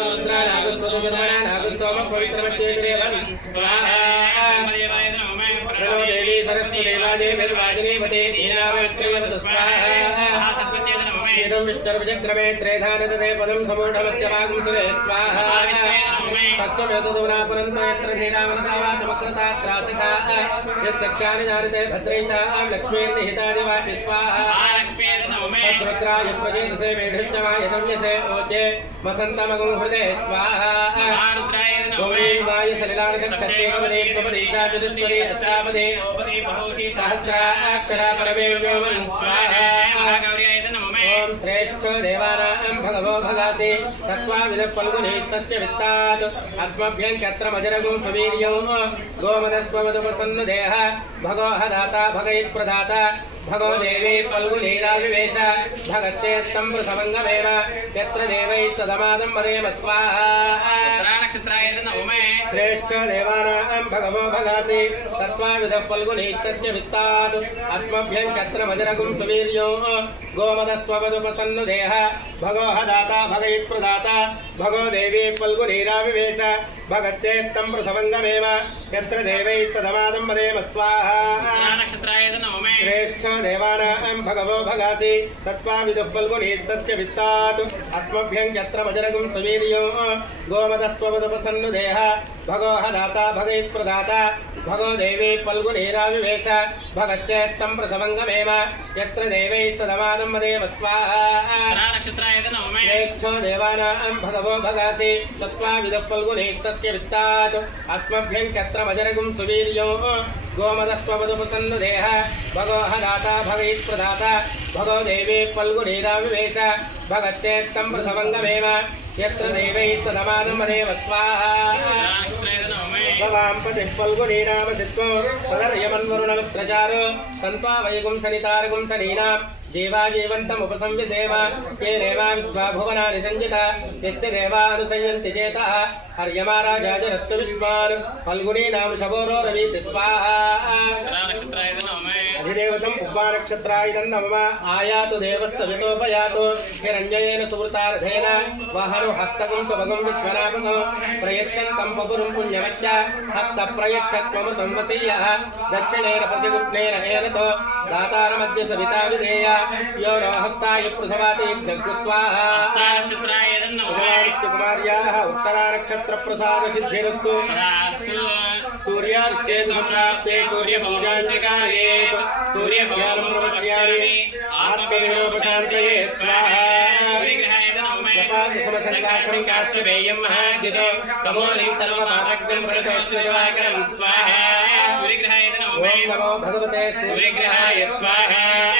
रुद्रा नागस्वतधर्मणा नागस्वाम पवित्रमत्येकदेवं स्वाहा प्रणो देवी सरस्वतीवाजे निर्वाजनीवते दीनामत्रिवत स्वाहा इदं विष्णुर्विचक्रमे त्रेधानदते पदं समूढमस्य वागुंसवे स्वाहा सत्त्वमेतदुनापुरन्त यत्र श्रीरामनसावाचमक्रतात्रासिका यस्सख्यानि जानते भद्रेशा लक्ष्मीर्निहितानि वाचि स्वाहा रुद्राय प्रजेतसे मेढश्चमायतव्यसे ओचे वसन्तमगुं हृदे स्वाहा ओं वाय सलिलानगच्छत्येकपदे त्वपदेशा चतुष्पदे अष्टापदे सहस्राक्षरा परमे व्योमन् स्वाहा ओं श्रेष्ठ देवानां भगवो भगासे तत्त्वाविदः फल्गुनीस्तस्य वित्तात् अस्मभ्यं कत्रमजरगुं सुवीर्यं गोमदस्वमदुपसन्नदेह भगो हदाता भगैत्प्रदाता भगो देवी फल्गुनीराविवेश भगस्येत्तं प्रसमङ्गमेव यत्र देवैः सदमादं वदेम स्वाहा नक्षत्राय नमः श्रेष्ठ देवानां भगवो भगासि तत्त्वाविदः फल्गुनीस्तस्य वित्तात् अस्मभ्यं कत्रमजरगुं सुवीर्यो गोमदस्वमदुपसन्नदेह भगो हदाता भगैत्प्रदाता भगो देवी फल्गुनीराविवेश भगस्येत्तं प्रसमङ्गमेव यत्र देवैः सदमादं वदेम स्वाहा नक्षत्राय नमः श्रेष्ठ देवानां भगवो भगासि तत्त्वाविदुः फल्गुनीस्तस्य वित्तात् अस्मभ्यं यत्र मजरगुं सुवीर्यो गोमदस्वमदुपसन्नुदेह भगो हदाता भगैत्प्रदाता भगो देवी फल्गुनीराविवेश भगस्येत्तं प्रसमङ्गमेव यत्र देवैः सदमादं वदेम स्वाहा नक्षत्राय नमः श्रेष्ठ देवानां भगवो भगासि तत्त्वाविदुः फल्गुनीस्तस्य वित्तात् अस्मभ्यं यत्र मजरगुं सुवीर्यो गोमदस्वमदुपसन्नुदेह भगो हदाता भगैत्प्रदाता भगो देवी फल्गुनीराविवेश भगस्येत्तं प्रसमङ्गमेव यत्र देवैः सदमादं वदेम स्वाहा भवां पतिः फल्गुनीनाम सिद्धो पदर्यमन्वरुणमित्रचारो तन्त्वा वैगुं सनितारगुं सनीनां जीवाजीवन्तमुपसंविसेम ये देवा विश्वाभुवनानि संजिता यस्य देवा अनुसंयन्ति चेतः हर्यमाराजाजरस्तु विश्वान् फल्गुनीनाम शबोरो रवीति स्वाहा अधिदेवतं पुब्बानक्षत्राय नमः आयातु देवस्य वितोपयातु हिरण्ययेन सुवृतार्धेन वहनु हस्तकं स्वभगं विश्वनापसं प्रयच्छन्तं पपुरुं पुण्यमश्च हस्तप्रयच्छत्वमृतं वसीयः दक्षिणेन प्रतिगुप्तेन एनतो दातारमद्य सविता विधेय यो नो हस्ताय प्रसवाति स्वाहा नक्षत्राय नमः कुमार्याः उत्तरानक्षत्रप्रसादसिद्धिरस्तु सूर्यार्ष्टे सम्प्राप्ते सूर्यपूजाञ्चकार्येत् सूर्यज्ञानं प्रवक्ष्यामि आत्मविनोपशान्तये स्वाहा जपाकुसुमसङ्काशं काश्यपेयं महाद्युतो तमोलिं सर्वपारग्नं प्रणतोष्णजवाकरं स्वाहा ॐ नमो भगवते सूर्यग्रहाय स्वाहा